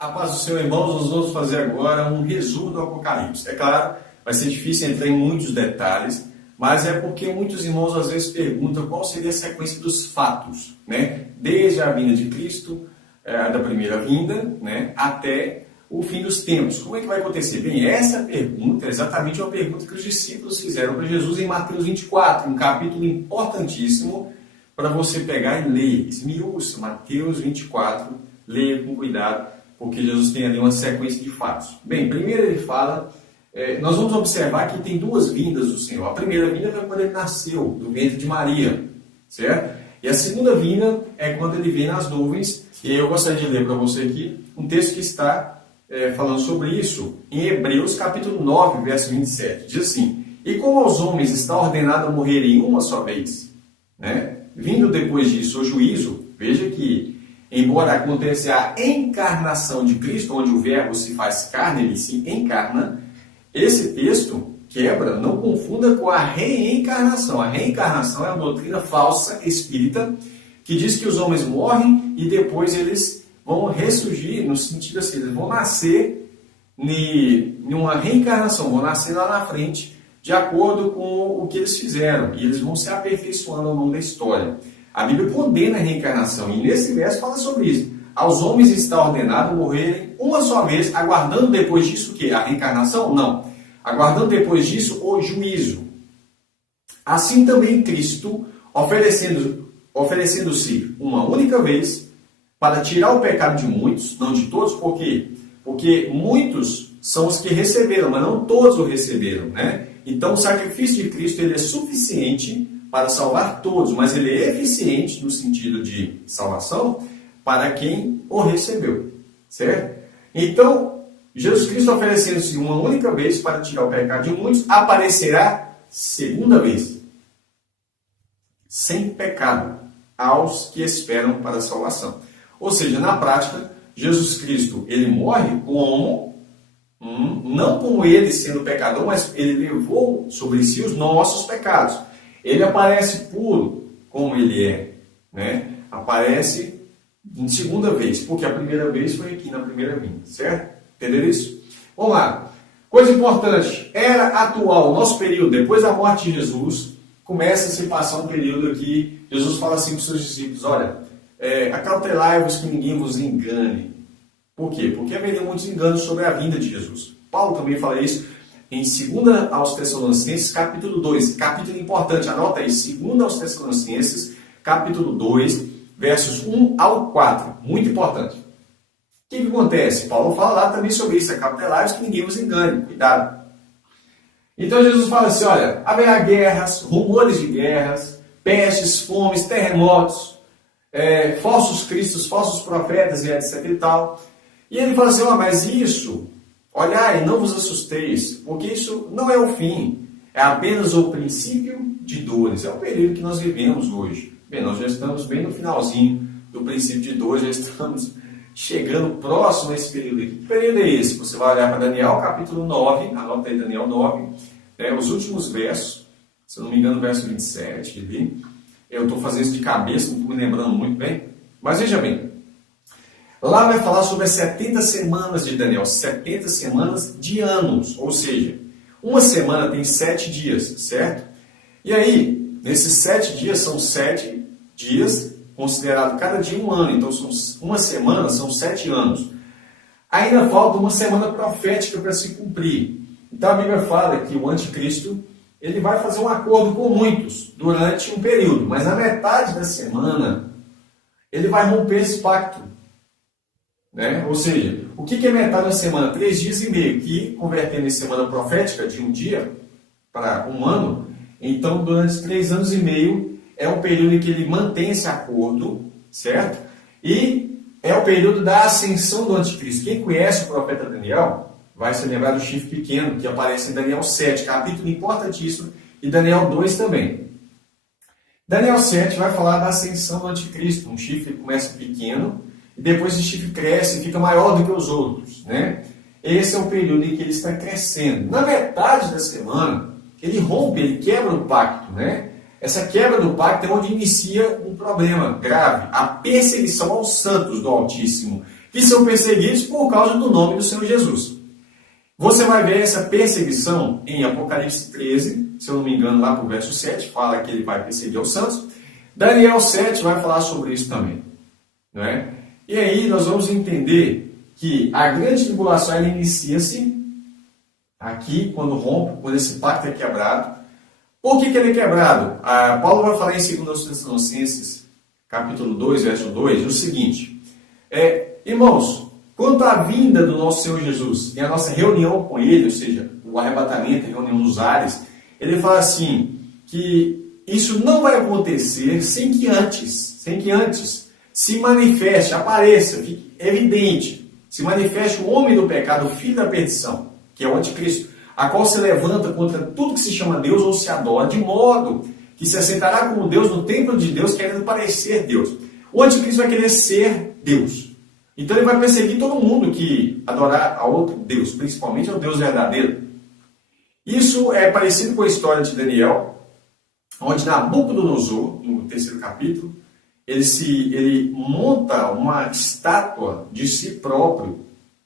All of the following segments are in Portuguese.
A paz do Senhor, irmãos, nós vamos fazer agora um resumo do Apocalipse. É claro, vai ser difícil entrar em muitos detalhes, mas é porque muitos irmãos às vezes perguntam qual seria a sequência dos fatos, né? Desde a vinda de Cristo, da primeira vinda, né? Até o fim dos tempos. Como é que vai acontecer? Bem, essa pergunta é exatamente uma pergunta que os discípulos fizeram para Jesus em Mateus 24, um capítulo importantíssimo para você pegar e ler. Esmiúça, Mateus 24, leia com cuidado, porque Jesus tem ali uma sequência de fatos. Bem, primeiro ele fala, nós vamos observar que tem duas vindas do Senhor. A primeira vinda foi quando ele nasceu, do ventre de Maria, certo? E a segunda vinda é quando ele vem nas nuvens. E eu gostaria de ler para você aqui um texto que está falando sobre isso em Hebreus capítulo 9, verso 27. Diz assim: e como aos homens está ordenado morrerem uma só vez, né? Vindo depois disso o juízo, veja que embora aconteça a encarnação de Cristo, onde o verbo se faz carne, ele se encarna, esse texto quebra, não confunda com a reencarnação. A reencarnação é uma doutrina falsa, espírita, que diz que os homens morrem e depois eles vão ressurgir, no sentido assim, eles vão nascer em uma reencarnação, vão nascer lá na frente, de acordo com o que eles fizeram, e eles vão se aperfeiçoando ao longo da história. A Bíblia condena a reencarnação, e nesse verso fala sobre isso. Aos homens está ordenado morrerem uma só vez, aguardando depois disso o quê? A reencarnação? Não. Aguardando depois disso o juízo. Assim também Cristo, oferecendo-se uma única vez, para tirar o pecado de muitos, não de todos, por quê? Porque muitos são os que receberam, mas não todos o receberam, né? Então o sacrifício de Cristo ele é suficiente para salvar todos, mas ele é eficiente no sentido de salvação para quem o recebeu, certo? Então, Jesus Cristo oferecendo-se uma única vez para tirar o pecado de muitos, aparecerá segunda vez, sem pecado, aos que esperam para a salvação. Ou seja, na prática, Jesus Cristo, ele morre não como ele sendo pecador, mas ele levou sobre si os nossos pecados. Ele aparece puro como ele é, né? Aparece em segunda vez, porque a primeira vez foi aqui na primeira vinda, certo? Entenderam isso? Vamos lá. Coisa importante, era atual, nosso período, depois da morte de Jesus, começa a se passar um período aqui, Jesus fala assim para os seus discípulos, olha, acautelai-vos que ninguém vos engane. Por quê? Porque haveria muitos enganos sobre a vinda de Jesus. Paulo também fala isso em 2 aos Tessalonicenses, capítulo 2, capítulo importante, anota aí, 2 aos Tessalonicenses, capítulo 2, versos 1 ao 4, muito importante. O que acontece? Paulo fala lá também sobre isso, acautelai-vos que ninguém vos engane, cuidado. Então Jesus fala assim, olha, haverá guerras, rumores de guerras, pestes, fomes, terremotos, falsos cristos, falsos profetas e etc e tal. E ele fala assim, mas isso, olhai, não vos assusteis, porque isso não é o fim, é apenas o princípio de dores. É o período que nós vivemos hoje. Bem, nós já estamos bem no finalzinho do princípio de dores, já estamos chegando próximo a esse período aqui. Que período é esse? Você vai olhar para Daniel, capítulo 9, anota aí Daniel 9, os últimos versos, se eu não me engano, verso 27, ali. Eu estou fazendo isso de cabeça, não estou me lembrando muito bem, mas veja bem. Lá vai falar sobre as 70 semanas de Daniel, 70 semanas de anos, ou seja, uma semana tem 7 dias, certo? E aí, nesses 7 dias, são 7 dias, considerado cada dia um ano, então uma semana são 7 anos. Ainda falta uma semana profética para se cumprir. Então a Bíblia fala que o anticristo, ele vai fazer um acordo com muitos durante um período, mas na metade da semana, ele vai romper esse pacto. Né? Ou seja, o que é metade da semana? 3 dias e meio, que convertendo em semana profética de um dia para um ano, então durante 3 anos e meio é um período em que ele mantém esse acordo, certo? E é o período da ascensão do anticristo. Quem conhece o profeta Daniel vai se lembrar do chifre pequeno que aparece em Daniel 7, capítulo importantíssimo, e Daniel 2 também. Daniel 7 vai falar da ascensão do anticristo, um chifre que começa pequeno, e depois esse chifre cresce e fica maior do que os outros, né? Esse é o período em que ele está crescendo. Na metade da semana, ele rompe, ele quebra o pacto, né? Essa quebra do pacto é onde inicia um problema grave, a perseguição aos santos do Altíssimo. que são perseguidos por causa do nome do Senhor Jesus. Você vai ver essa perseguição em Apocalipse 13, se eu não me engano, lá para o verso 7, fala que ele vai perseguir os santos. Daniel 7 vai falar sobre isso também. Não é? E aí nós vamos entender que a grande tribulação ela inicia-se aqui, quando rompe, quando esse pacto é quebrado. Por que ele é quebrado? Paulo vai falar em 2 Tessalonicenses, capítulo 2, verso 2, o seguinte. Irmãos, quanto à vinda do nosso Senhor Jesus e a nossa reunião com Ele, ou seja, o arrebatamento, a reunião nos ares, ele fala assim, que isso não vai acontecer sem que antes se manifeste, apareça, fique evidente, se manifeste o homem do pecado, o filho da perdição, que é o anticristo, a qual se levanta contra tudo que se chama Deus ou se adora, de modo que se assentará como Deus no templo de Deus, querendo parecer Deus. O anticristo vai querer ser Deus. Então ele vai perseguir todo mundo que adorar a outro Deus, principalmente ao Deus verdadeiro. Isso é parecido com a história de Daniel, onde Nabucodonosor, no 3º capítulo, ele monta uma estátua de si próprio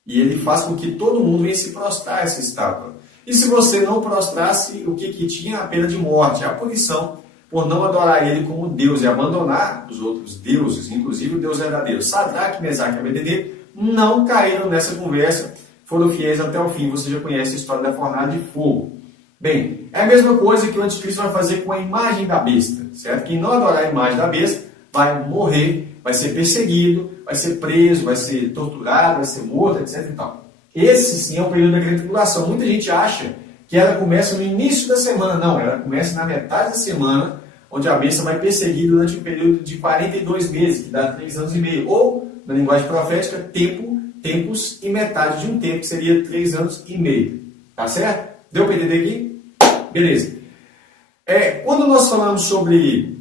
e ele faz com que todo mundo venha se prostrar a essa estátua. E se você não prostrasse, o que tinha? A pena de morte, a punição por não adorar ele como Deus e abandonar os outros deuses, inclusive o Deus verdadeiro. Sadraque, Mesaque e Abednego não caíram nessa conversa, foram fiéis até o fim. Você já conhece a história da fornalha de fogo. Bem, é a mesma coisa que o anticristo vai fazer com a imagem da besta, certo? Quem não adorar a imagem da besta vai morrer, vai ser perseguido, vai ser preso, vai ser torturado, vai ser morto, etc. E tal. Esse sim é o período da grande tribulação. Muita gente acha que ela começa no início da semana. Não, ela começa na metade da semana, onde a besta vai perseguir durante um período de 42 meses, que dá 3 anos e meio. Ou, na linguagem profética, tempos e metade de um tempo, que seria 3 anos e meio. Tá certo? Deu para entender aqui? Beleza. Quando nós falamos sobre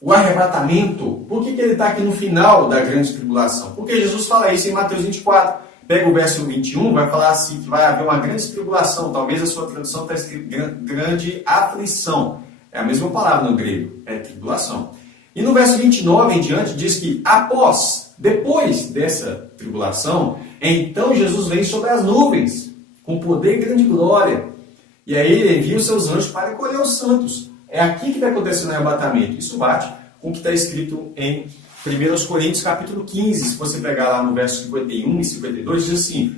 o arrebatamento, por que ele está aqui no final da grande tribulação? Porque Jesus fala isso em Mateus 24. Pega o verso 21, vai falar assim, que vai haver uma grande tribulação. Talvez a sua tradução está escrito grande aflição. É a mesma palavra no grego, é tribulação. E no verso 29 em diante diz que depois dessa tribulação, então Jesus vem sobre as nuvens, com poder e grande glória. E aí ele envia os seus anjos para recolher os santos. É aqui que está acontecendo o arrebatamento. Isso bate com o que está escrito em 1 Coríntios capítulo 15. Se você pegar lá no verso 51 e 52, diz assim,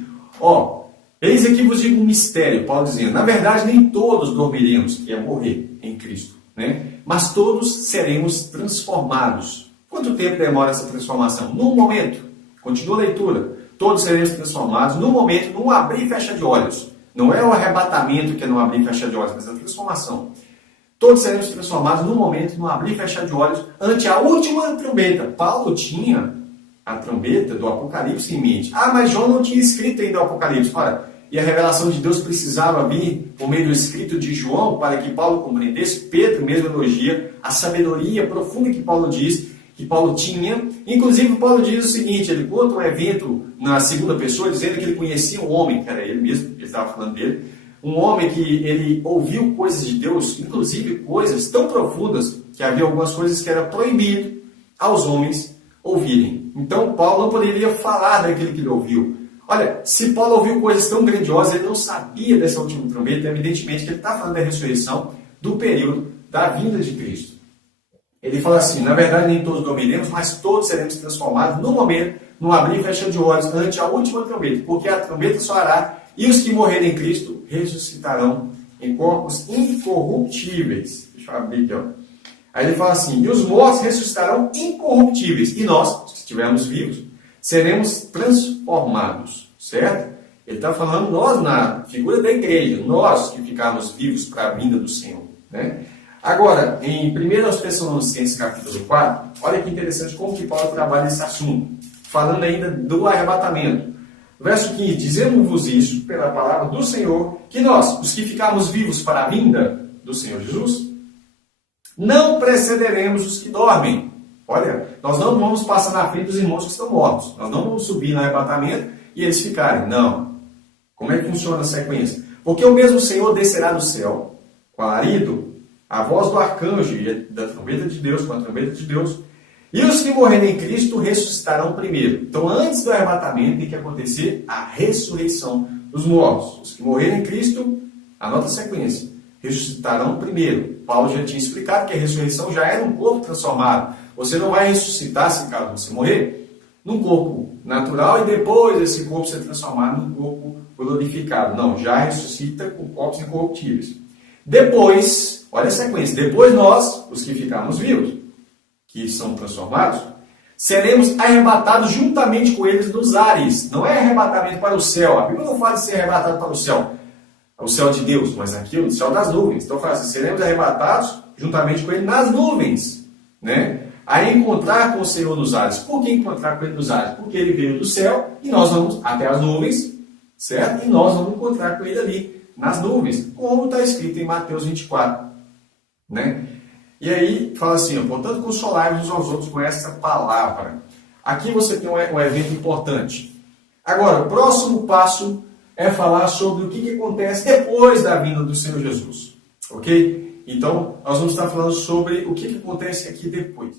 eis aqui vos digo um mistério, Paulo dizendo, na verdade nem todos dormiremos, que é morrer em Cristo, né? Mas todos seremos transformados. Quanto tempo demora essa transformação? Num momento. Continua a leitura. Todos seremos transformados num momento, num abrir e fechar de olhos. Não é o arrebatamento que é no abrir e fechar de olhos, mas a transformação. Todos seremos transformados num momento, num abrir e fechar de olhos, ante a última trombeta. Paulo tinha a trombeta do Apocalipse em mente. Mas João não tinha escrito ainda o Apocalipse. E a revelação de Deus precisava vir por meio do escrito de João para que Paulo compreendesse. Pedro mesmo elogia a sabedoria profunda que Paulo diz, que Paulo tinha. Inclusive, Paulo diz o seguinte, ele conta um evento na segunda pessoa, dizendo que ele conhecia um homem, que era ele mesmo, ele estava falando dele, um homem que ele ouviu coisas de Deus, inclusive coisas tão profundas, que havia algumas coisas que era proibido aos homens ouvirem. Então, Paulo não poderia falar daquilo que ele ouviu. Olha, se Paulo ouviu coisas tão grandiosas, ele não sabia dessa última trombeta, evidentemente que ele está falando da ressurreição, do período da vinda de Cristo. Ele fala assim, na verdade nem todos dormiremos, mas todos seremos transformados no momento, no abrir e fechar de olhos, ante a última trombeta, porque a trombeta soará e os que morrerem em Cristo ressuscitarão em corpos incorruptíveis. Deixa eu abrir aqui, Aí ele fala assim, e os mortos ressuscitarão incorruptíveis, e nós, se estivermos vivos, seremos transformados, certo? Ele está falando nós na figura da igreja, nós que ficarmos vivos para a vinda do Senhor, né? Agora, em 1 Tessalonicenses capítulo 4, olha que interessante como que Paulo trabalha esse assunto, falando ainda do arrebatamento. Verso 15, dizemos-vos isso pela palavra do Senhor, que nós, os que ficarmos vivos para a vinda do Senhor Jesus, não precederemos os que dormem. Olha, nós não vamos passar na frente dos irmãos que estão mortos. Nós não vamos subir no arrebatamento e eles ficarem. Não. Como é que funciona a sequência? Porque o mesmo Senhor descerá do céu com alarido, a voz do arcanjo e da trombeta de Deus, com a trombeta de Deus, E os que morrerem em Cristo ressuscitarão primeiro. Então, antes do arrebatamento, tem que acontecer a ressurreição dos mortos. Os que morrerem em Cristo, anota a sequência, ressuscitarão primeiro. Paulo já tinha explicado que a ressurreição já era um corpo transformado. Você não vai ressuscitar, se caso você morrer, num corpo natural e depois esse corpo ser transformado num corpo glorificado. Não, já ressuscita com corpos incorruptíveis. Depois, olha a sequência, depois nós, os que ficarmos vivos, que são transformados, seremos arrebatados juntamente com eles nos ares. Não é arrebatamento para o céu. A Bíblia não fala de ser arrebatado para o céu de Deus, mas aqui o céu das nuvens. Então fala assim, seremos arrebatados juntamente com ele nas nuvens, né? A encontrar com o Senhor nos ares. Por que encontrar com ele nos ares? Porque ele veio do céu e nós vamos até as nuvens, certo? E nós vamos encontrar com ele ali, nas nuvens, como está escrito em Mateus 24, né? E aí, fala assim, portanto, consolai-vos uns aos outros com essa palavra. Aqui você tem um evento importante. Agora, o próximo passo é falar sobre o que acontece depois da vinda do Senhor Jesus. Ok? Então, nós vamos estar falando sobre o que acontece aqui depois.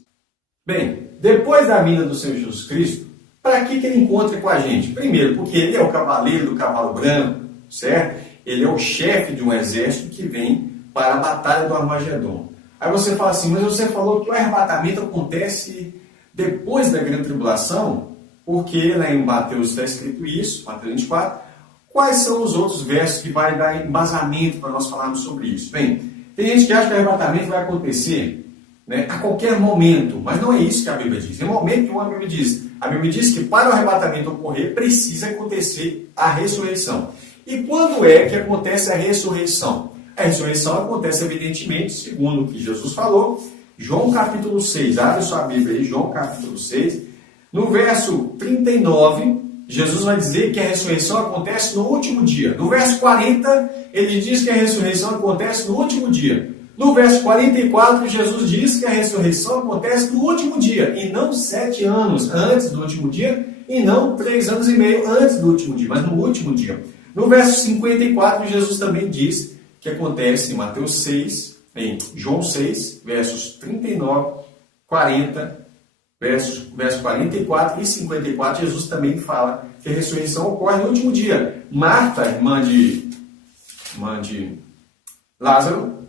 Bem, depois da vinda do Senhor Jesus Cristo, para que ele encontre com a gente? Primeiro, porque ele é o cavaleiro do cavalo branco, certo? Ele é o chefe de um exército que vem para a batalha do Armagedon. Aí você fala assim, mas você falou que o arrebatamento acontece depois da grande tribulação, porque lá em Mateus está escrito isso, Mateus 24. Quais são os outros versos que vai dar embasamento para nós falarmos sobre isso? Bem, tem gente que acha que o arrebatamento vai acontecer, né, a qualquer momento, mas não é isso que a Bíblia diz. Em momento que a Bíblia diz, a Bíblia diz que para o arrebatamento ocorrer, precisa acontecer a ressurreição. E quando é que acontece a ressurreição? A ressurreição acontece, evidentemente, segundo o que Jesus falou, João capítulo 6, abre sua Bíblia aí, João capítulo 6, no verso 39, Jesus vai dizer que a ressurreição acontece no último dia. No verso 40, ele diz que a ressurreição acontece no último dia. No verso 44, Jesus diz que a ressurreição acontece no último dia, e não 7 anos antes do último dia, e não 3 anos e meio antes do último dia, mas no último dia. No verso 54, Jesus também diz que acontece em Mateus 6, em João 6, versos 39, 40, verso 44 e 54, Jesus também fala que a ressurreição ocorre no último dia. Marta, irmã de Lázaro,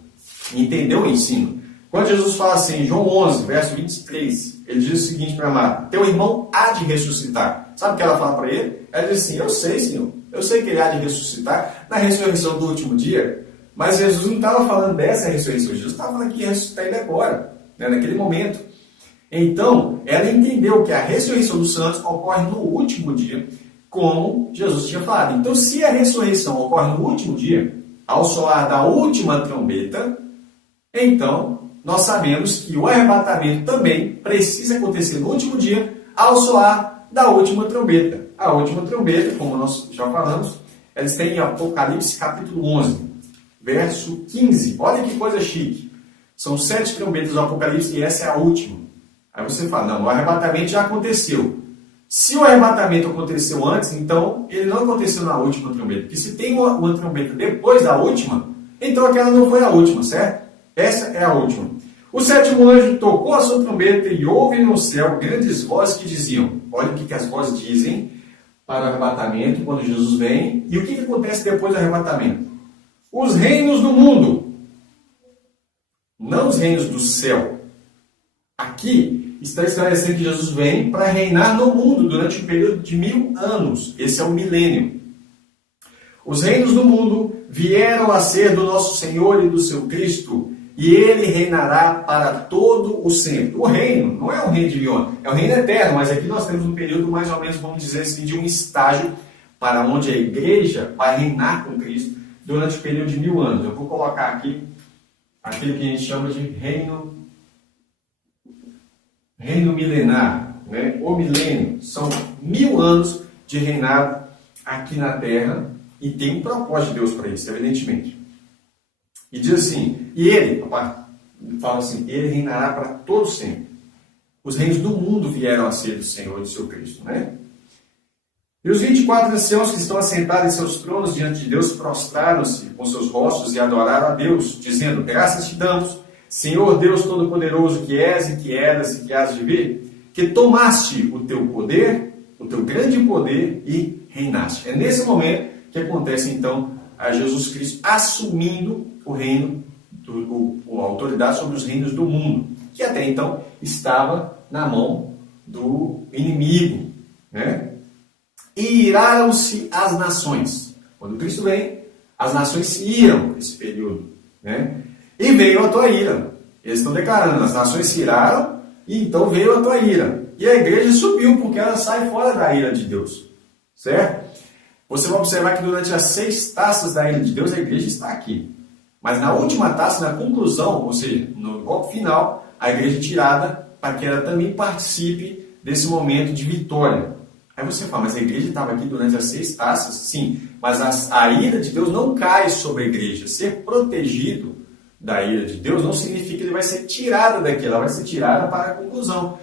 entendeu o ensino. Quando Jesus fala assim, em João 11, verso 23, ele diz o seguinte para Marta, teu irmão há de ressuscitar. Sabe o que ela fala para ele? Ela diz assim, eu sei, Senhor, eu sei que ele há de ressuscitar na ressurreição do último dia. Mas Jesus não estava falando dessa ressurreição, Jesus estava falando que ia ressuscitar ele agora, né, naquele momento. Então, ela entendeu que a ressurreição dos santos ocorre no último dia, como Jesus tinha falado. Então, se a ressurreição ocorre no último dia, ao soar da última trombeta, então nós sabemos que o arrebatamento também precisa acontecer no último dia, ao soar da última trombeta. A última trombeta, como nós já falamos, ela está em Apocalipse capítulo 11. Verso 15. Olha que coisa chique. São 7 trombetas do Apocalipse e essa é a última. Aí você fala, não, o arrebatamento já aconteceu. Se o arrebatamento aconteceu antes, então ele não aconteceu na última trombeta. Porque se tem uma trombeta depois da última, então aquela não foi a última, certo? Essa é a última. O 7º anjo tocou a sua trombeta e houve no céu grandes vozes que diziam, olha o que as vozes dizem para o arrebatamento, quando Jesus vem. E o que acontece depois do arrebatamento? Os reinos do mundo, não os reinos do céu. Aqui está esclarecendo que Jesus vem para reinar no mundo durante um período de 1000 anos. Esse é o milênio. Os reinos do mundo vieram a ser do nosso Senhor e do seu Cristo, e ele reinará para todo o sempre. O reino não é um reino de milhões, é um reino eterno, mas aqui nós temos um período mais ou menos, vamos dizer assim, de um estágio para onde a igreja vai reinar com Cristo durante o período de 1000 anos. Eu vou colocar aqui aquilo que a gente chama de reino milenar, né? O milênio. São 1000 anos de reinado aqui na Terra e tem um propósito de Deus para isso, evidentemente. E diz assim, e ele, fala assim, ele reinará para todo sempre. Os reinos do mundo vieram a ser do Senhor e do seu Cristo, né? E os 24 anciãos que estão assentados em seus tronos diante de Deus prostraram-se com seus rostos e adoraram a Deus, dizendo, graças te damos, Senhor Deus Todo-Poderoso que és e que eras e que has de vir, que tomaste o teu poder, o teu grande poder e reinaste. É nesse momento que acontece então a Jesus Cristo assumindo o reino, a autoridade sobre os reinos do mundo, que até então estava na mão do inimigo, né? E iraram-se as nações. Quando Cristo vem, as nações se iram nesse período, né? E veio a tua ira. Eles estão declarando, as nações se iraram e então veio a tua ira. E a igreja subiu, porque ela sai fora da ira de Deus, certo? Você vai observar que durante as 6 taças da ira de Deus, a igreja está aqui. Mas na última taça, na conclusão, ou seja, no golpe final, a igreja é tirada para que ela também participe desse momento de vitória. Aí você fala, mas a igreja estava aqui durante as 6 taças? Sim, mas a ira de Deus não cai sobre a igreja. Ser protegido da ira de Deus não significa que ele vai ser tirado daqui, ela vai ser tirada para a conclusão.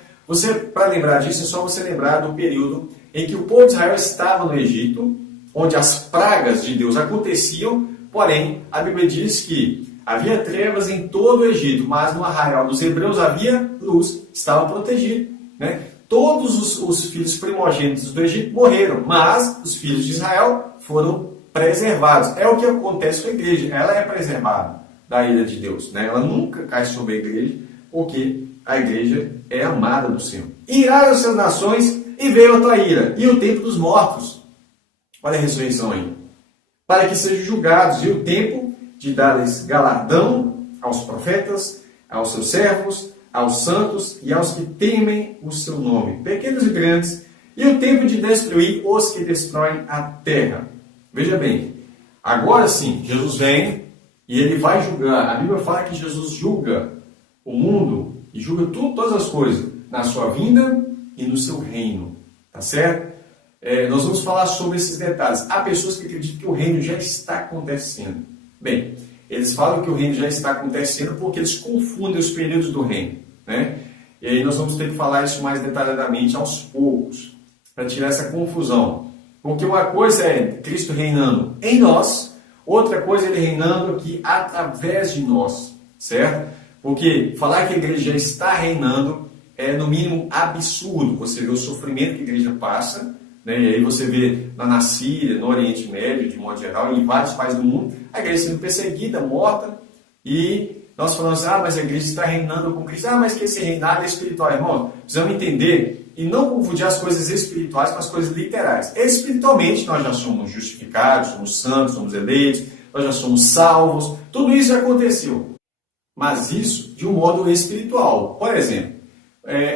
Para lembrar disso, é só você lembrar do período em que o povo de Israel estava no Egito, onde as pragas de Deus aconteciam, porém, a Bíblia diz que havia trevas em todo o Egito, mas no arraial dos hebreus havia luz, estava protegido, né? Todos os filhos primogênitos do Egito morreram, mas os filhos de Israel foram preservados. É o que acontece com a igreja, ela é preservada da ira de Deus, né? Ela nunca cai sobre a igreja, porque a igreja é amada do Senhor. Iraram-se as nações e veio a tua ira, e o tempo dos mortos. Olha a ressurreição aí. Para que sejam julgados, e o tempo de dar-lhes galardão aos profetas, aos seus servos, aos santos e aos que temem o seu nome, pequenos e grandes, e o tempo de destruir os que destroem a terra. Veja bem, agora sim, Jesus vem e ele vai julgar. A Bíblia fala que Jesus julga o mundo e julga todas as coisas na sua vinda e no seu reino. Tá certo? Nós vamos falar sobre esses detalhes. Há pessoas que acreditam que o reino já está acontecendo. Bem, eles falam que o reino já está acontecendo porque eles confundem os períodos do reino, né? E aí nós vamos ter que falar isso mais detalhadamente aos poucos, para tirar essa confusão. Porque uma coisa é Cristo reinando em nós, outra coisa é Ele reinando aqui através de nós, certo? Porque falar que a igreja já está reinando é, no mínimo, absurdo. Você vê o sofrimento que a igreja passa, né? E aí você vê na Síria, no Oriente Médio, de modo geral, em vários países do mundo, a igreja sendo perseguida, morta, e nós falamos, mas a igreja está reinando com Cristo. Mas que esse reinado é espiritual. Irmão, precisamos entender e não confundir as coisas espirituais com as coisas literais. Espiritualmente, nós já somos justificados, somos santos, somos eleitos, nós já somos salvos, tudo isso já aconteceu. Mas isso de um modo espiritual. Por exemplo,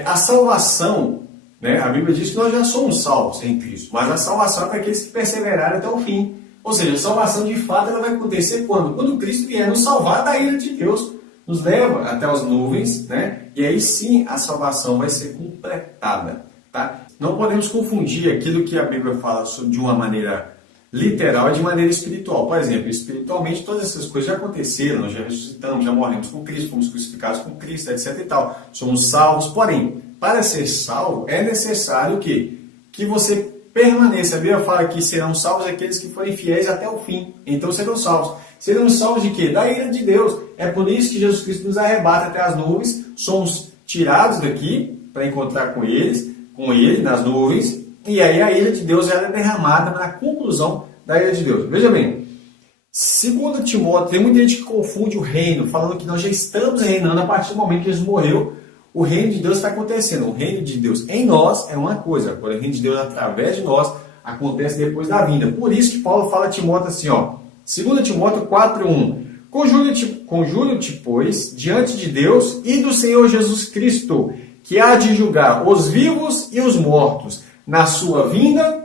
a salvação, né? A Bíblia diz que nós já somos salvos em Cristo, mas a salvação é para aqueles que perseverarem até o fim. Ou seja, a salvação de fato ela vai acontecer quando? Quando Cristo vier nos salvar da ira de Deus, nos leva até as nuvens, né? E aí sim a salvação vai ser completada, tá? Não podemos confundir aquilo que a Bíblia fala de uma maneira literal e de maneira espiritual. Por exemplo, espiritualmente todas essas coisas já aconteceram, nós já ressuscitamos, já morremos com Cristo, fomos crucificados com Cristo, etc e tal. Somos salvos, porém, para ser salvo é necessário que você permaneça. A Bíblia fala que serão salvos aqueles que forem fiéis até o fim. Então serão salvos. Serão salvos de quê? Da ira de Deus. É por isso que Jesus Cristo nos arrebata até as nuvens. Somos tirados daqui para encontrar com Ele nas nuvens. E aí a ira de Deus ela é derramada na conclusão da ira de Deus. Veja bem, segundo Timóteo, tem muita gente que confunde o reino, falando que nós já estamos reinando a partir do momento que Jesus morreu. O reino de Deus está acontecendo. O reino de Deus em nós é uma coisa. Agora, o reino de Deus através de nós acontece depois da vinda. Por isso que Paulo fala a Timóteo assim, 2 Timóteo 4:1. Conjuro-te, pois, diante de Deus e do Senhor Jesus Cristo, que há de julgar os vivos e os mortos, na sua vinda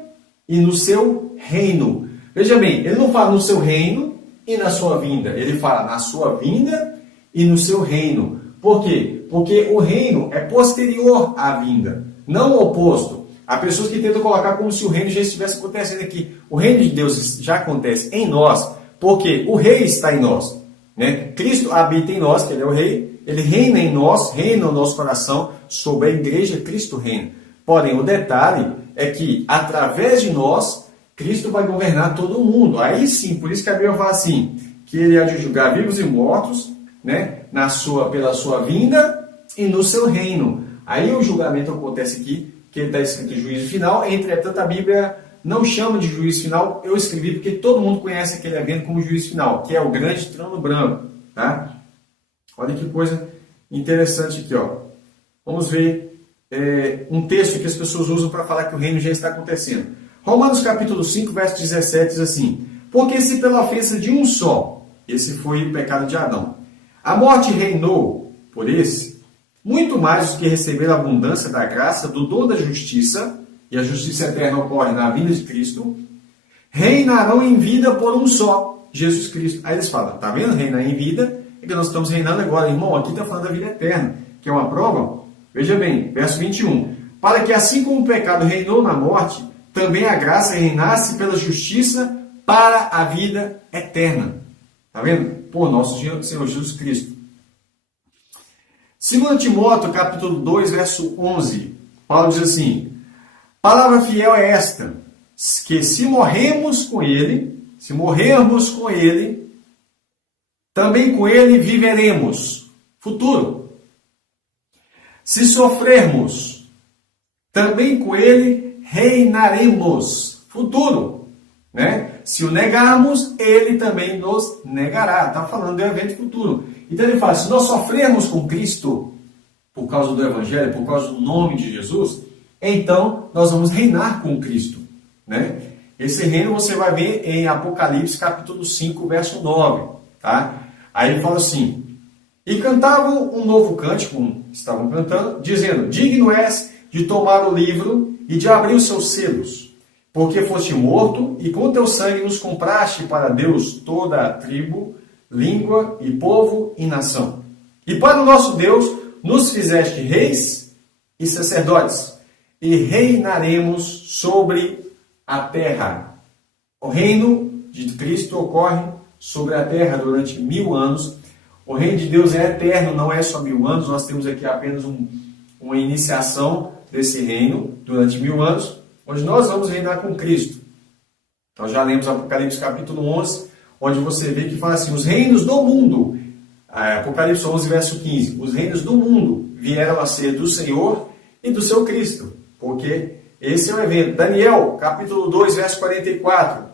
e no seu reino. Veja bem, ele não fala no seu reino e na sua vinda. Ele fala na sua vinda e no seu reino. Por quê? Porque o reino é posterior à vinda, não o oposto. Há pessoas que tentam colocar como se o reino já estivesse acontecendo aqui. O reino de Deus já acontece em nós, porque o rei está em nós, né? Cristo habita em nós, que ele é o rei, ele reina em nós, reina no nosso coração, sobre a igreja, Cristo reina. Porém, o detalhe é que, através de nós, Cristo vai governar todo o mundo. Aí sim, por isso que a Bíblia fala assim, que ele há de julgar vivos e mortos, né, pela sua vinda e no seu reino. Aí o julgamento acontece aqui, que está escrito juízo final. Entretanto, a Bíblia não chama de juízo final. Eu escrevi porque todo mundo conhece aquele evento como juízo final, que é o grande trono branco. Tá? Olha que coisa interessante aqui. Ó. Vamos ver um texto que as pessoas usam para falar que o reino já está acontecendo. Romanos capítulo 5, verso 17 diz assim: porque se pela ofensa de um só, esse foi o pecado de Adão, a morte reinou por esse, muito mais os que receberam a abundância da graça, do dom da justiça, e a justiça eterna ocorre na vinda de Cristo, reinarão em vida por um só, Jesus Cristo. Aí eles falam, tá vendo? Reinar em vida, é que nós estamos reinando agora. Irmão, aqui está falando da vida eterna, que é uma prova. Veja bem, verso 21. Para que assim como o pecado reinou na morte, também a graça reinasse pela justiça para a vida eterna. Tá vendo? Por nosso Senhor Jesus Cristo. 2 Timóteo, capítulo 2, verso 11. Paulo diz assim: palavra fiel é esta, que se morrermos com ele, também com ele viveremos. Futuro. Se sofrermos, também com ele reinaremos. Futuro. Né? Se o negarmos, ele também nos negará. Está falando do evento futuro. Então ele fala, se nós sofrermos com Cristo, por causa do Evangelho, por causa do nome de Jesus, então nós vamos reinar com Cristo. Né? Esse reino você vai ver em Apocalipse capítulo 5, verso 9. Tá? Aí ele fala assim, e cantavam um novo cântico, estavam cantando, dizendo, digno és de tomar o livro e de abrir os seus selos, porque foste morto e com teu sangue nos compraste para Deus toda a tribo, língua e povo e nação. E para o nosso Deus nos fizeste reis e sacerdotes, e reinaremos sobre a terra. O reino de Cristo ocorre sobre a terra durante 1000 anos. O reino de Deus é eterno, não é só 1000 anos. Nós temos aqui apenas uma iniciação desse reino durante 1000 anos, onde nós vamos reinar com Cristo. Nós já lemos Apocalipse capítulo 11, onde você vê que fala assim, os reinos do mundo, Apocalipse 11, verso 15, os reinos do mundo vieram a ser do Senhor e do seu Cristo, porque esse é o evento. Daniel, capítulo 2, verso 44,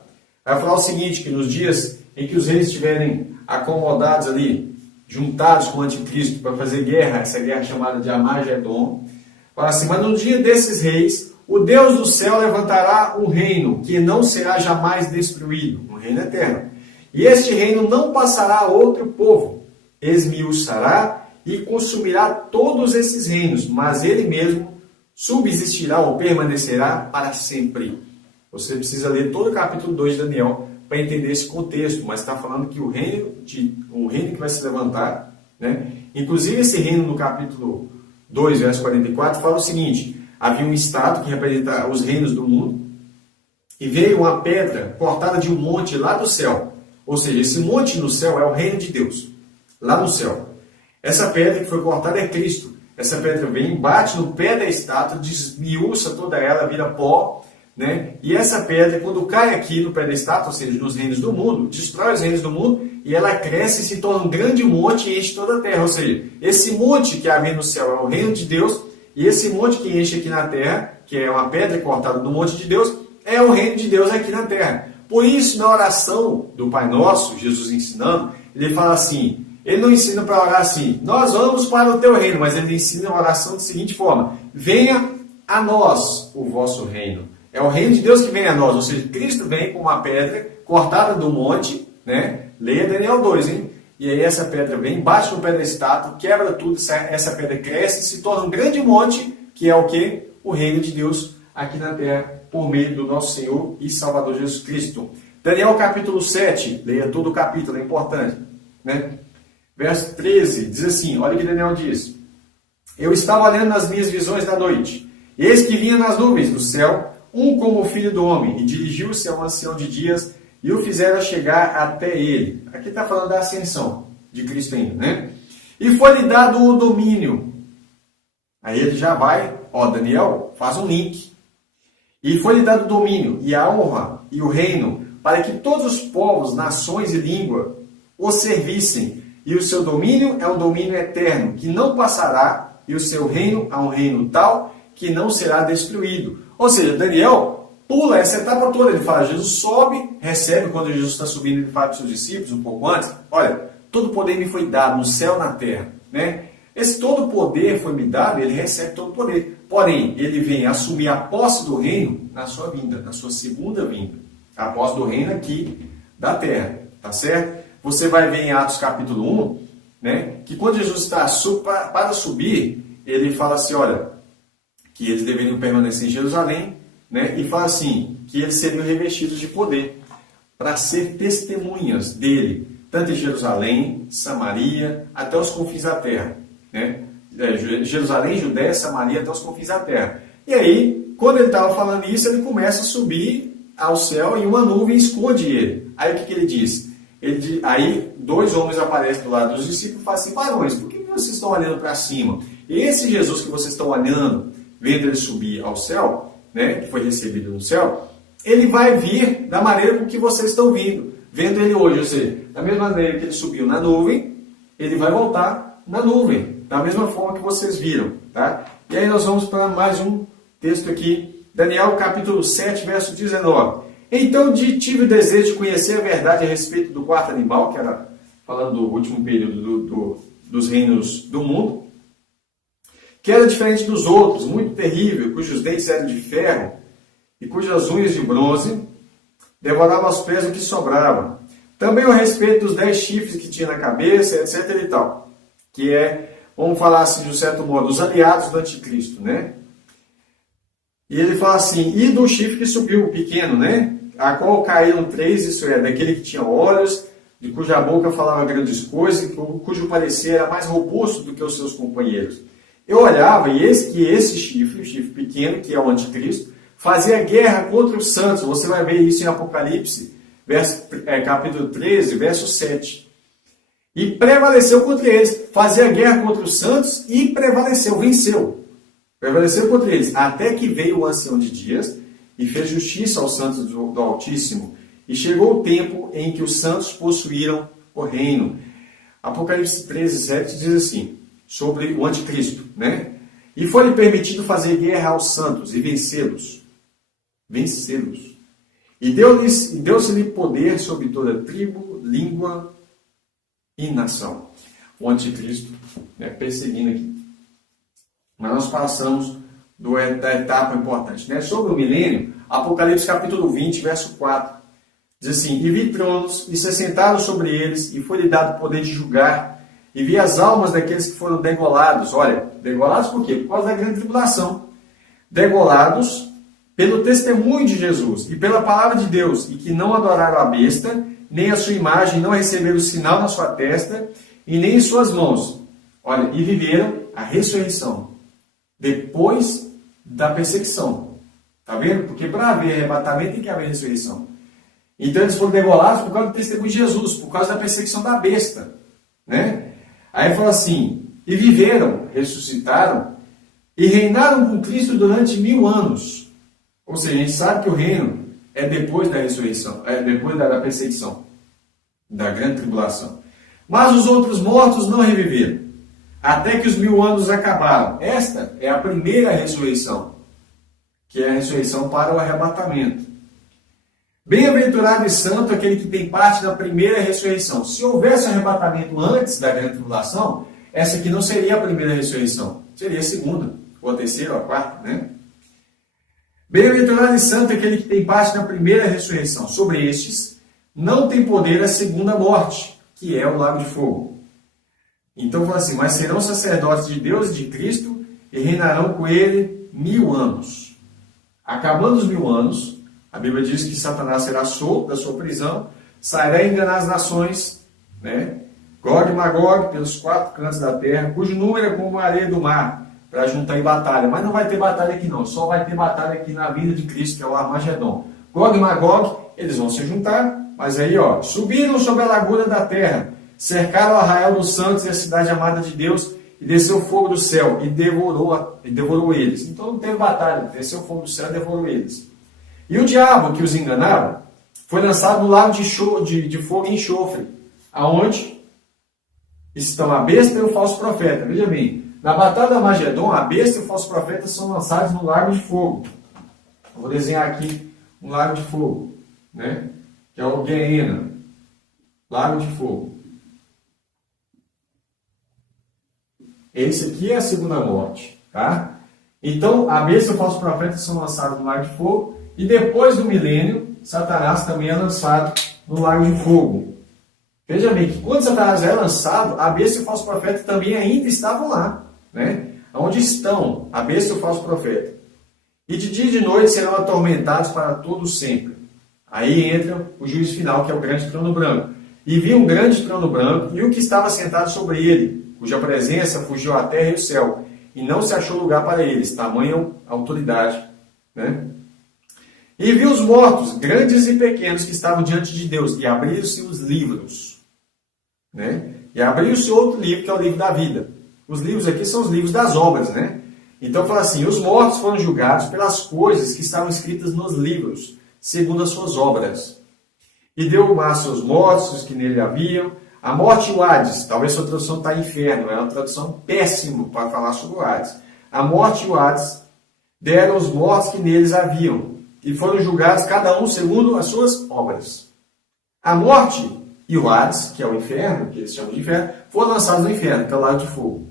vai falar o seguinte, que nos dias em que os reis estiverem acomodados ali, juntados com o anticristo para fazer guerra, essa guerra chamada de Armagedon, fala assim, mas no dia desses reis, o Deus do céu levantará um reino que não será jamais destruído, um reino eterno. E este reino não passará a outro povo, esmiuçará e consumirá todos esses reinos, mas ele mesmo subsistirá ou permanecerá para sempre. Você precisa ler todo o capítulo 2 de Daniel para entender esse contexto, mas está falando que o reino que vai se levantar, né? Inclusive esse reino no capítulo 2, verso 44, fala o seguinte, havia um estado que representa os reinos do mundo, e veio uma pedra cortada de um monte lá do céu, ou seja, esse monte no céu é o reino de Deus, lá no céu. Essa pedra que foi cortada é Cristo. Essa pedra vem, bate no pé da estátua, desmiuça toda ela, vira pó, né? E essa pedra, quando cai aqui no pé da estátua, ou seja, nos reinos do mundo, destrói os reinos do mundo, e ela cresce e se torna um grande monte e enche toda a terra. Ou seja, esse monte que havia no céu é o reino de Deus, e esse monte que enche aqui na terra, que é uma pedra cortada do monte de Deus, é o reino de Deus aqui na terra. Por isso, na oração do Pai Nosso, Jesus ensinando, ele fala assim, ele não ensina para orar assim, nós vamos para o teu reino, mas ele ensina a oração da seguinte forma, venha a nós o vosso reino. É o reino de Deus que vem a nós, ou seja, Cristo vem com uma pedra cortada do monte, né? Leia Daniel 2, hein? E aí essa pedra vem, bate no pé da estátua, quebra tudo, essa pedra cresce e se torna um grande monte, que é o quê? O reino de Deus aqui na terra, por meio do nosso Senhor e Salvador Jesus Cristo. Daniel capítulo 7, leia todo o capítulo, é importante, né? Verso 13, diz assim, olha o que Daniel diz. Eu estava olhando nas minhas visões da noite, eis que vinha nas nuvens do céu, um como o filho do homem, e dirigiu-se ao ancião de dias, e o fizeram chegar até ele. Aqui está falando da ascensão de Cristo ainda, né? E foi-lhe dado o domínio. Aí ele já vai, Daniel, faz um link. E foi-lhe dado o domínio, e a honra, e o reino, para que todos os povos, nações e língua o servissem. E o seu domínio é um domínio eterno, que não passará, e o seu reino é um reino tal que não será destruído. Ou seja, Daniel pula essa etapa toda. Ele fala, Jesus sobe, recebe, quando Jesus está subindo, ele fala para os seus discípulos, um pouco antes, olha, todo poder me foi dado no céu e na terra. Né? Esse todo poder foi me dado, ele recebe todo poder. Porém, ele vem assumir a posse do reino na sua vinda, na sua segunda vinda. A posse do reino aqui da terra, tá certo? Você vai ver em Atos capítulo 1, né, que quando Jesus está para subir, ele fala assim, olha, que eles deveriam permanecer em Jerusalém, né, e fala assim, que eles seriam revestidos de poder para ser testemunhas dele, tanto em Jerusalém, Samaria, até os confins da terra. Né? Jerusalém, Judéia, Samaria, até os confins da terra. E aí, quando ele estava falando isso, ele começa a subir ao céu e uma nuvem esconde ele. Aí o que ele diz? Aí 2 homens aparecem do lado dos discípulos e falam assim, varões, por que vocês estão olhando para cima? Esse Jesus que vocês estão olhando, vendo ele subir ao céu, né, que foi recebido no céu, ele vai vir da maneira com que vocês estão vendo ele hoje. Ou seja, da mesma maneira que ele subiu na nuvem, ele vai voltar na nuvem, da mesma forma que vocês viram. Tá? E aí nós vamos para mais um texto aqui, Daniel capítulo 7, verso 19. Então tive o desejo de conhecer a verdade a respeito do quarto animal, que era falando do último período dos reinos do mundo, que era diferente dos outros, muito terrível, cujos dentes eram de ferro e cujas unhas de bronze devoravam aos pés o que sobrava. Também a respeito dos 10 chifres que tinha na cabeça, etc. e tal, que é, vamos falar assim de um certo modo, os aliados do anticristo, né? E ele fala assim, e do chifre que subiu, o pequeno, né? A qual caíram 3, isso é, daquele que tinha olhos, de cuja boca falava grandes coisas, cujo parecer era mais robusto do que os seus companheiros. Eu olhava e eis que esse chifre, o chifre pequeno, que é o anticristo, fazia guerra contra os santos. Você vai ver isso em Apocalipse, capítulo 13, verso 7. E prevaleceu contra eles, fazia guerra contra os santos e prevaleceu, venceu. Prevaleceu contra eles, até que veio o ancião de dias e fez justiça aos santos do Altíssimo. E chegou o tempo em que os santos possuíram o reino. Apocalipse 13, 7 diz assim, sobre o anticristo, né? E foi-lhe permitido fazer guerra aos santos e vencê-los. Vencê-los. E deu-se-lhe poder sobre toda tribo, língua e nação. O anticristo, né, perseguindo aqui. Mas nós passamos da etapa importante, né? Sobre o milênio, Apocalipse capítulo 20, verso 4. Diz assim, e vi tronos, e se assentaram sobre eles, e foi-lhe dado o poder de julgar, e vi as almas daqueles que foram degolados. Olha, degolados por quê? Por causa da grande tribulação. Degolados pelo testemunho de Jesus e pela palavra de Deus, e que não adoraram a besta, nem a sua imagem, não receberam o sinal na sua testa, e nem em suas mãos. Olha, e viveram a ressurreição depois da perseguição. Está vendo? Porque para haver arrebatamento tem que haver ressurreição. Então eles foram degolados por causa do testemunho de Jesus, por causa da perseguição da besta. Né? Aí fala assim, e viveram, ressuscitaram, e reinaram com Cristo durante 1000 anos. Ou seja, a gente sabe que o reino é depois da ressurreição, é depois da perseguição, da grande tribulação. Mas os outros mortos não reviveram, até que os 1000 anos acabaram. Esta é a primeira ressurreição, que é a ressurreição para o arrebatamento. Bem-aventurado e santo aquele que tem parte da primeira ressurreição. Se houvesse arrebatamento antes da grande tribulação, essa aqui não seria a primeira ressurreição, seria a segunda, ou a terceira, ou a quarta, né? Bem-aventurado e santo aquele que tem parte da primeira ressurreição. Sobre estes, não tem poder a segunda morte, que é o lago de fogo. Então fala assim, mas serão sacerdotes de Deus e de Cristo, e reinarão com ele 1000 anos. Acabando os 1000 anos, a Bíblia diz que Satanás será solto da sua prisão, sairá a enganar as nações, né? Gog e Magog, pelos 4 cantos da terra, cujo número é como a areia do mar, para juntar em batalha. Mas não vai ter batalha aqui não, só vai ter batalha aqui na vinda de Cristo, que é o Armagedon. Gog e Magog, eles vão se juntar, mas aí, ó, subiram sobre a largura da terra, cercaram o arraial dos santos e a cidade amada de Deus, e desceu fogo do céu, e devorou eles. Então não teve batalha, desceu fogo do céu e devorou eles. E o diabo que os enganava foi lançado no lago de fogo e enxofre, aonde estão a besta e o falso profeta. Veja bem, na batalha da Magedon, a besta e o falso profeta são lançados no lago de fogo. Eu vou desenhar aqui um lago de fogo, né? Que é o Gehenna, lago de fogo. Esse aqui é a segunda morte, tá? Então, a besta e o falso profeta são lançados no lago de fogo, e depois do milênio, Satanás também é lançado no lago de fogo. Veja bem que quando Satanás é lançado, a besta e o falso profeta também ainda estavam lá, né? Onde estão a besta e o falso profeta? E de dia e de noite serão atormentados para todo sempre. Aí entra o juízo final, que é o grande trono branco. E vi um grande trono branco e o que estava sentado sobre ele, cuja presença fugiu a terra e o céu, e não se achou lugar para eles, tamanha autoridade, né? E vi os mortos, grandes e pequenos, que estavam diante de Deus, e abriram-se os livros, né? E abriu-se outro livro, que é o livro da vida. Os livros aqui são os livros das obras, né? Então fala assim, os mortos foram julgados pelas coisas que estavam escritas nos livros, segundo as suas obras. E deu o mar aos mortos, os que nele haviam. A morte e o Hades, talvez sua tradução está inferno, é uma tradução péssima para falar sobre o Hades. A morte e o Hades deram os mortos que neles haviam, e foram julgados cada um segundo as suas obras. A morte e o Hades, que é o inferno, que eles chamam de inferno, foram lançados no inferno, que é o lago de fogo.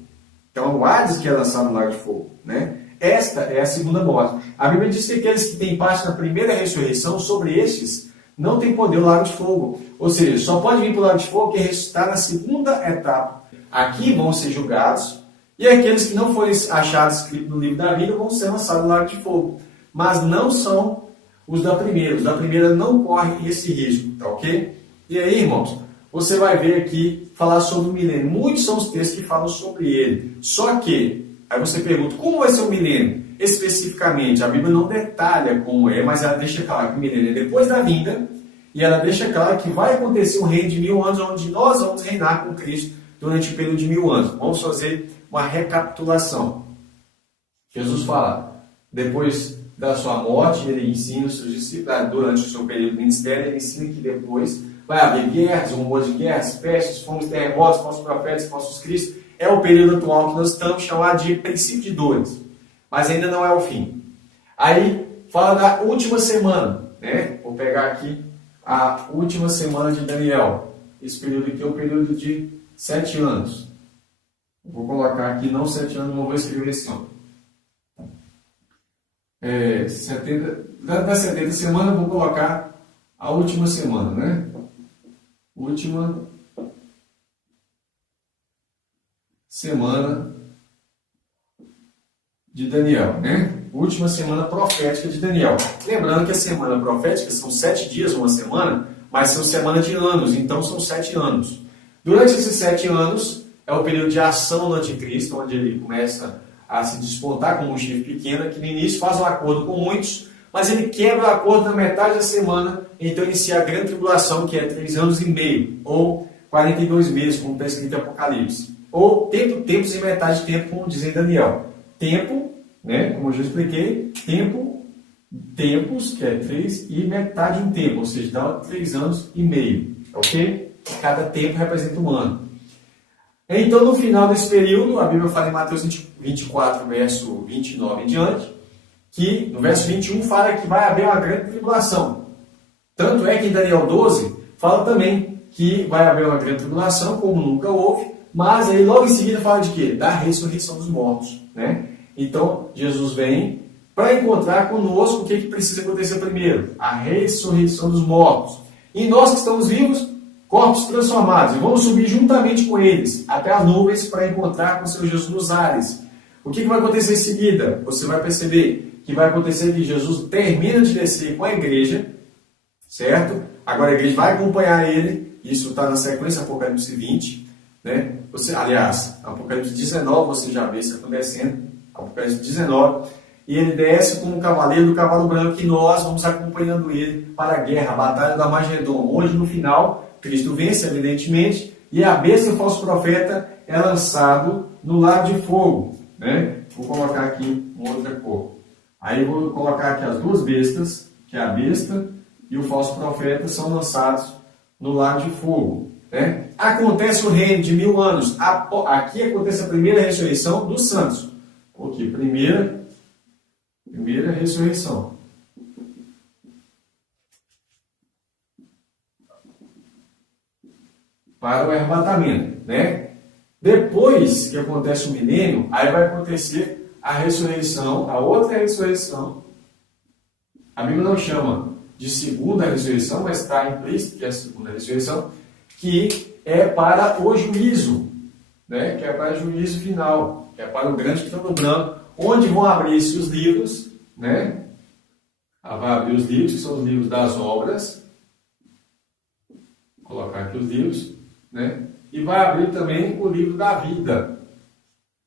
Então, o Hades que é lançado no lago de fogo, né? Esta é a segunda morte. A Bíblia diz que aqueles que têm parte na primeira ressurreição, sobre estes, não tem poder o lago de fogo. Ou seja, só pode vir para o lago de fogo quem ressuscitar na segunda etapa. Aqui vão ser julgados, e aqueles que não forem achados escritos no livro da vida vão ser lançados no lago de fogo. Mas não são os da primeira. Os da primeira não correm esse risco, tá ok? E aí, irmãos, você vai ver aqui falar sobre o milênio. Muitos são os textos que falam sobre ele. Só que, aí você pergunta, como vai ser o milênio? Especificamente, a Bíblia não detalha como é, mas ela deixa claro que o milênio é depois da vinda, e ela deixa claro que vai acontecer um reino de 1000 anos, onde nós vamos reinar com Cristo durante o período de 1000 anos. Vamos fazer uma recapitulação. Jesus fala, depois da sua morte, ele ensina os seus discípulos, durante o seu período de ministério, ele ensina que depois vai haver guerras, rumores de guerras, pestes, fomos, terremotos, falsos profetas, falsos cristos. É o período atual que nós estamos chamando de princípio de dores. Mas ainda não é o fim. Aí fala da última semana, né? Vou pegar aqui a última semana de Daniel. Esse período aqui é o período de 7 anos. Vou colocar aqui, não 7 anos, não vou escrever assim, ó. 70 semanas, vou colocar a última semana, né? Última semana de Daniel, né? Última semana profética de Daniel. Lembrando que a semana profética são 7 dias, uma semana, mas são semana de anos, então são 7 anos. Durante esses 7 anos, é o período de ação do anticristo, onde ele começa a se despontar como um chifre pequeno, que no início faz um acordo com muitos, mas ele quebra o acordo na metade da semana, então inicia a grande tribulação, que é 3 anos e meio, ou 42 meses, como está escrito em Apocalipse. Ou tempos e metade de tempo, como diz em Daniel. Tempo, né, como eu já expliquei, tempos, que é 3, e metade em tempo, ou seja, dá 3 anos e meio, ok? Cada tempo representa um ano. Então, no final desse período, a Bíblia fala em Mateus 24, verso 29 em diante, que no verso 21 fala que vai haver uma grande tribulação. Tanto é que em Daniel 12 fala também que vai haver uma grande tribulação, como nunca houve, mas aí logo em seguida fala de quê? Da ressurreição dos mortos, né? Então, Jesus vem para encontrar conosco o que precisa acontecer primeiro? A ressurreição dos mortos. E nós que estamos vivos, corpos transformados, e vamos subir juntamente com eles até as nuvens para encontrar com o Senhor Jesus nos ares. O que vai acontecer em seguida? Você vai perceber que vai acontecer que Jesus termina de descer com a igreja, certo? Agora a igreja vai acompanhar ele, isso está na sequência Apocalipse 20, né? Aliás, Apocalipse 19 você já vê isso acontecendo, Apocalipse 19, e ele desce como um cavaleiro do cavalo branco, e nós vamos acompanhando ele para a guerra, a batalha da Magedon, onde no final Cristo vence, evidentemente, e a besta e o falso profeta é lançado no lago de fogo, né? Vou colocar aqui uma outra cor. Aí vou colocar aqui as duas bestas, que é a besta e o falso profeta, são lançados no lago de fogo. né? Acontece o reino de 1000 anos. Aqui acontece a primeira ressurreição dos santos. Ok, primeira ressurreição. Para o arrebatamento, né? Depois que acontece o milênio, aí vai acontecer a ressurreição, a outra ressurreição. A Bíblia não chama de segunda ressurreição, mas está implícito que é a segunda ressurreição, que é para o juízo, né? Que é para o juízo final, que é para o grande trono branco, onde vão abrir-se os livros, né? Vai abrir os livros, que são os livros das obras. Vou colocar aqui os livros, né? E vai abrir também o livro da vida.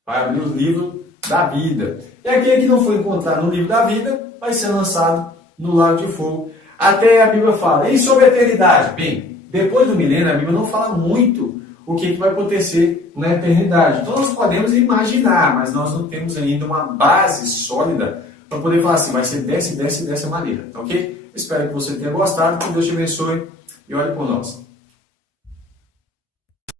Vai abrir os livros da vida. E aquele que não foi encontrado no livro da vida vai ser lançado no lago de fogo. Até a Bíblia fala. E sobre a eternidade? Bem, depois do milênio, a Bíblia não fala muito o que vai acontecer na eternidade. Então nós podemos imaginar, mas nós não temos ainda uma base sólida para poder falar assim, vai ser dessa maneira. Tá ok? Espero que você tenha gostado, que Deus te abençoe e olhe por nós.